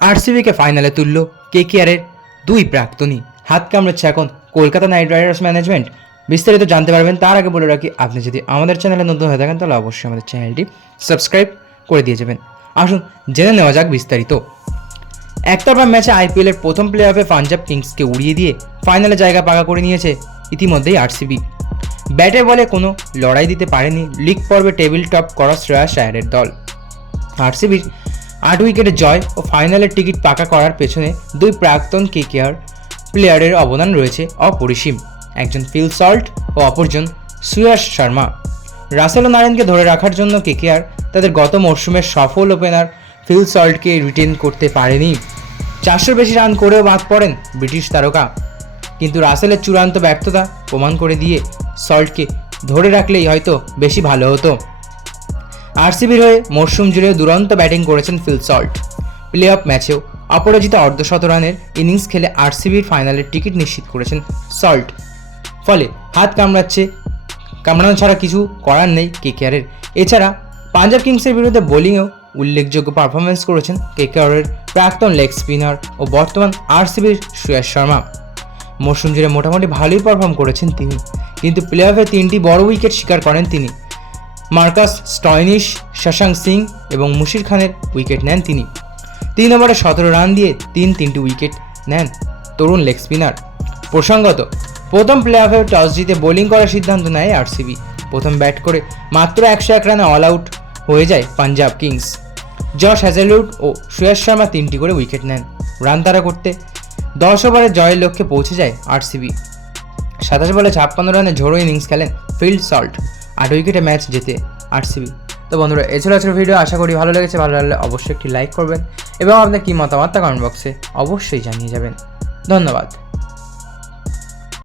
আরসিবিকে ফাইনালে তুলল কেকেআরের দুই প্রাক্তনী। হাত কামড়াচ্ছে এখন কলকাতা নাইট রাইডার্স ম্যানেজমেন্ট। বিস্তারিত জানতে পারবেন, তার আগে বলে রাখি, আপনি যদি আমাদের চ্যানেলে নতুন হয়ে থাকেন, তাহলে অবশ্যই আমাদের চ্যানেলটি সাবস্ক্রাইব করে দিয়ে যাবেন। আসুন, জেনে নেওয়া যাক বিস্তারিত। একতরফা ম্যাচে আইপিএলের প্রথম প্লে অফে পাঞ্জাব কিংসকে উড়িয়ে দিয়ে ফাইনালে জায়গা পাকা করে নিয়েছে ইতিমধ্যেই আরসিবি ব্যাটে বলে কোনো লড়াই দিতে পারেনি লিগ পর্বে টেবিল টপ করা শ্রেয়াস আয়ারের দল। আরসিবির আট উইকেটে জয় ও ফাইনালের টিকিট পাকা করার পেছনে দুই প্রাক্তন কেকেআর প্লেয়ারের অবদান রয়েছে অপরিসীম। একজন ফিল সল্ট ও অপরজন সুয়াস শর্মা। রাসেল ও নারায়ণকে ধরে রাখার জন্য কেকেআর তাদের গত মরশুমের সফল ওপেনার ফিল সল্টকে রিটেন করতে পারেনি। চারশোর বেশি রান করেও বাদ পড়েন ব্রিটিশ তারকা। কিন্তু রাসেলের চূড়ান্ত ব্যর্থতা প্রমাণ করে দিয়ে সল্টকে ধরে রাখলেই হয়তো বেশি ভালো হতো। আরসিবির হয়ে মরশুম জুড়ে দুরন্ত ব্যাটিং করেছেন ফিল সল্ট। প্লে অফ ম্যাচেও অপরাজিত অর্ধশত রানের ইনিংস খেলে আরসিবির ফাইনালের টিকিট নিশ্চিত করেছেন সল্ট। ফলে হাত কামড়াচ্ছে, কামড়ানো ছাড়া কিছু করার নেই কেকেআরের। এছাড়া পাঞ্জাব কিংসের বিরুদ্ধে বোলিংয়েও উল্লেখযোগ্য পারফরমেন্স করেছেন কেকেআরের প্রাক্তন লেগ স্পিনার ও বর্তমান আরসিবির সুয়াস শর্মা। মরশুম জুড়ে মোটামুটি ভালোই পারফর্ম করেছেন তিনি। কিন্তু প্লে অফে তিনটি বড় উইকেট শিকার করেন তিনি। মার্কাস স্টয়নিশ, শশাঙ্ক সিং এবং মুশির খানের উইকেট নেন তিনি। তিন ওভারে সতেরো রান দিয়ে তিন তিনটি উইকেট নেন তরুণ লেগ স্পিনার। প্রসঙ্গত, প্রথম প্লে অফে টস জিতে বোলিং করার সিদ্ধান্ত নেয় আরসিবি। প্রথম ব্যাট করে মাত্র একশো এক রানে অল আউট হয়ে যায় পাঞ্জাব কিংস। জশ হ্যাজেলউড ও সুয়াস শর্মা তিনটি করে উইকেট নেন। রান তারা করতে দশ ওভারে জয়ের লক্ষ্যে পৌঁছে যায় আরসিবি। সাতাশ বলে ছাপ্পান্ন রানে ঝোড়ো ইনিংস খেলেন ফিল্ড সল্ট। আট উইকেটে ম্যাচ জেতে আরসিবি। তো বন্ধুরা এছাড়া আজকের ভিডিও আশা করি ভালো লেগেছে। ভালো লাগলে অবশ্যই একটি লাইক করবেন এবং আপনার কী মতামত তা কমেন্ট বক্সে অবশ্যই জানিয়ে যাবেন। ধন্যবাদ।